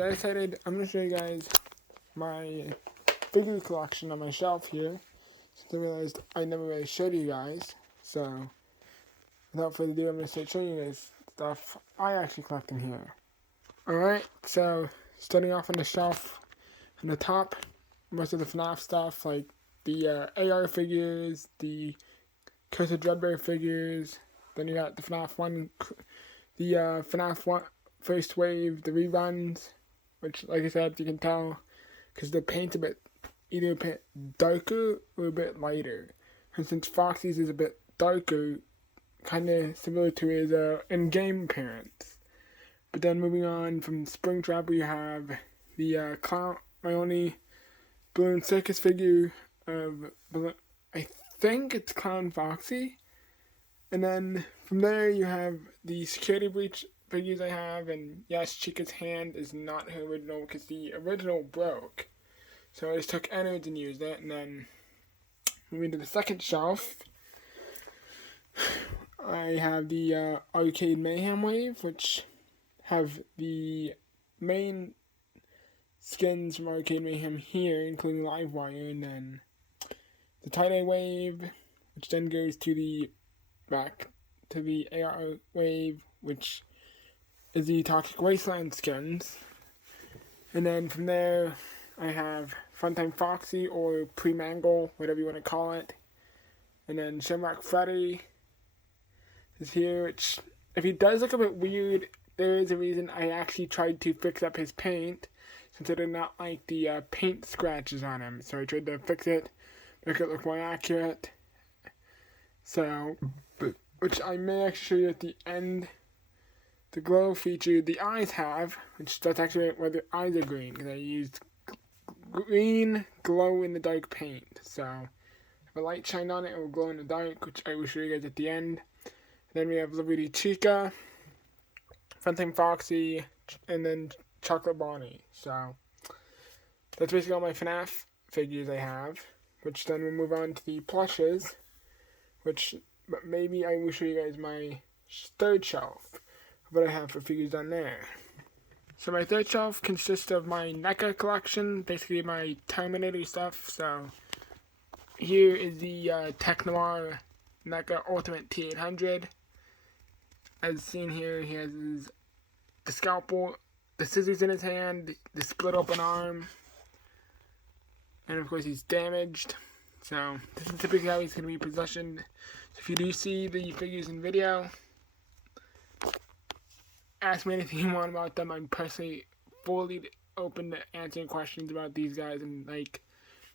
But I decided I'm going to show you guys my figure collection on my shelf here. Since I realized I never really showed you guys. So, without further ado, I'm going to start showing you guys stuff I actually collect in here. Alright, so starting off on the shelf, on the top, most of the FNAF stuff, like the AR figures, the Curse of Dreadbear figures, then you got the FNAF 1, the FNAF 1 first wave, the reruns, which, like I said, you can tell, because the paint's a bit, either a bit darker or a bit lighter. For instance, Foxy's is a bit darker, kind of similar to his in-game appearance. But then moving on from Springtrap, we have the my only balloon circus figure of, I think it's Clown Foxy. And then from there you have the security breach figures I have, and yes, Chica's hand is not her original because the original broke. So I just took innards and used it. And then moving to the second shelf, I have the Arcade Mayhem wave, which have the main skins from Arcade Mayhem here, including Livewire, and then the Tie-Dye wave, which then goes to the back to the AR wave, which is the Toxic Wasteland skins. And then from there, I have Funtime Foxy, or Pre-Mangle, whatever you want to call it. And then Shamrock Freddy is here, which, if he does look a bit weird, there is a reason. I actually tried to fix up his paint, since I did not like the paint scratches on him. So I tried to fix it, make it look more accurate. So, which I may actually show you at the end. The glow feature the eyes have, which that's actually where the eyes are green, because I used green glow in the dark paint. So, if a light shined on it, it will glow in the dark, which I will show you guys at the end. Then we have Liberty Chica, Funtime Foxy, and then Chocolate Bonnie. So, that's basically all my FNAF figures I have. Which then we'll move on to the plushes, which maybe I will show you guys my third shelf, what I have for figures on there. So my third shelf consists of my NECA collection, basically my Terminator stuff. So here is the Tech Noir NECA Ultimate T800. As seen here, he has the scalpel, the scissors in his hand, the split open arm, and of course he's damaged. So this is typically how he's going to be positioned. So if you do see the figures in video, ask me anything you want about them. I'm personally fully open to answering questions about these guys, and like,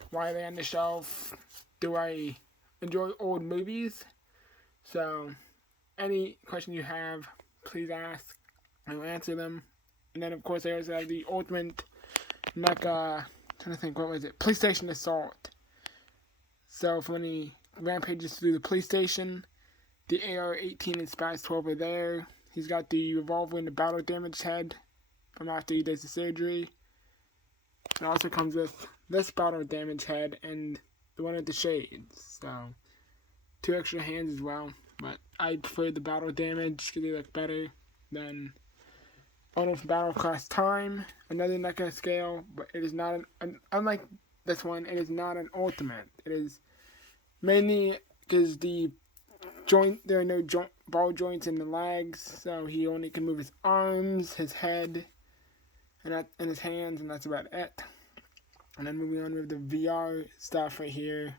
why are they on the shelf? Do I enjoy old movies? So any questions you have, please ask. I will answer them. And then of course I also have the Ultimate NECA, trying to think, what was it? PlayStation Assault. So for when he rampages through the PlayStation, the AR-18 and Spaz 12 are there. He's got the revolver and the battle damaged head from after he does the surgery. It also comes with this battle damaged head and the one with the shades. So 2 extra hands as well. But I prefer the battle damage because they look better than Owner from Battle Across Time. Another NECA scale, but it is not unlike this one, it is not an ultimate. It is mainly because there are no ball joints in the legs, so he only can move his arms, his head, and his hands, and that's about it. And then moving on with the VR stuff right here,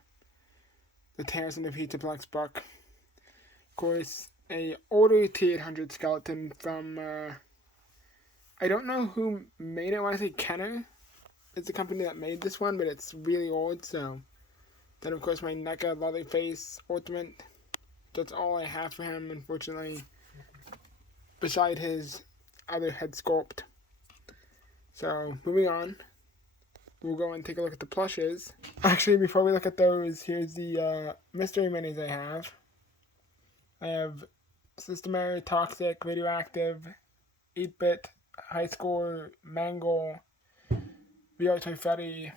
the Terrace and the Pizzaplex book. Of course, a older T800 skeleton from, I don't know who made it. I want to say Kenner. It's the company that made this one, but it's really old. So then of course my NECA Leatherface Ultimate. That's all I have for him, unfortunately, beside his other head sculpt. So moving on, we'll go and take a look at the plushes. Actually, before we look at those, here's the mystery minis I have. I have System Error, Toxic, Radioactive, 8-Bit, High Score, Mangle, VR Toy Freddy,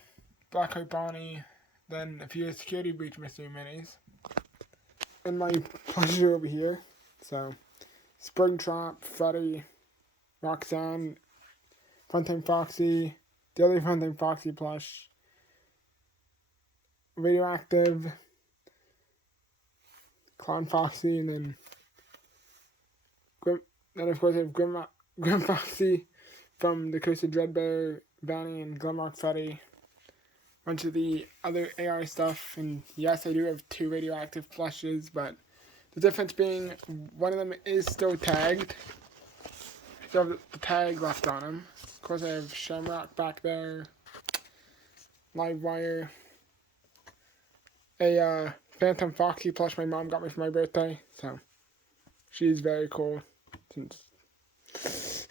Blackheart Bonnie, then a few Security Breach mystery minis. And my plushie over here. So, Springtrap, Freddy, Roxanne, Funtime Foxy, the other Funtime Foxy plush, Radioactive, Clown Foxy, and then of course I have Grim Foxy from the Coast of Dreadbear, Bounty, and Glenrock Freddy. Bunch of the other AR stuff, and yes, I do have 2 radioactive plushes, but the difference being one of them is still tagged. Still have the tag left on him. Of course, I have Shamrock back there, Livewire, a Phantom Foxy plush my mom got me for my birthday, so she's very cool. Since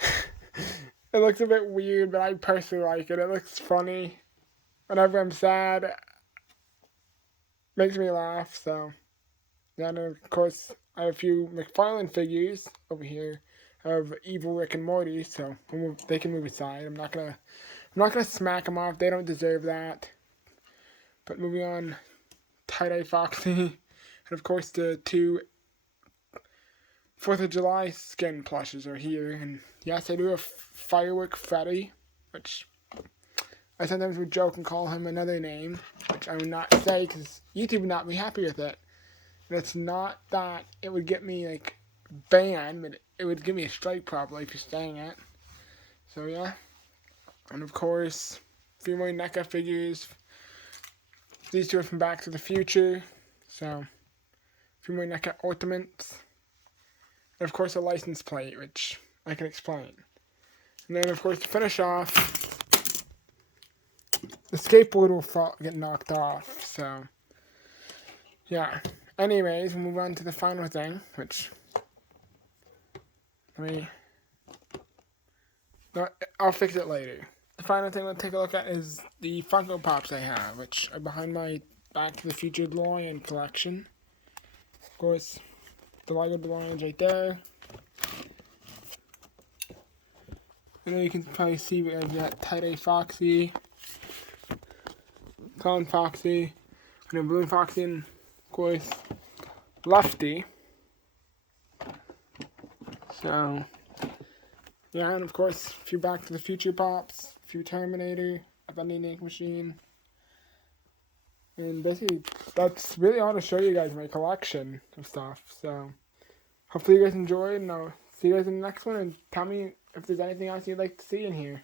it looks a bit weird, but I personally like it. It looks funny. Whenever I'm sad, makes me laugh, so yeah, and of course I have a few McFarlane figures over here of Evil Rick and Morty, so they can move aside. I'm not gonna smack them off, they don't deserve that. But moving on, Tie-Dye Foxy, and of course the 2 4th of July skin plushes are here, and yes, I do have Firework Freddy, which I sometimes would joke and call him another name, which I would not say because YouTube would not be happy with it. And it's not that it would get me like banned, but it would give me a strike probably if you're saying it. So yeah, and of course, a few more NECA figures. These 2 are from Back to the Future, so a few more NECA Ultimates, and of course a license plate, which I can explain. And then of course to finish off, the skateboard will get knocked off, so yeah. Anyways, we'll move on to the final thing, which I'll fix it later. The final thing we'll take a look at is the Funko Pops I have, which are behind my Back to the Future DeLorean collection. Of course, the Lego DeLorean's right there. I know you can probably see I've got Tie-Dye Foxy, Clown Foxy, and a Balloon Foxy, and of course, Lefty. So, yeah, and of course, a few Back to the Future Pops, a few Terminator, a Vending Ink Machine. And basically, that's really all to show you guys my collection of stuff. So, hopefully you guys enjoyed, and I'll see you guys in the next one, and tell me if there's anything else you'd like to see in here.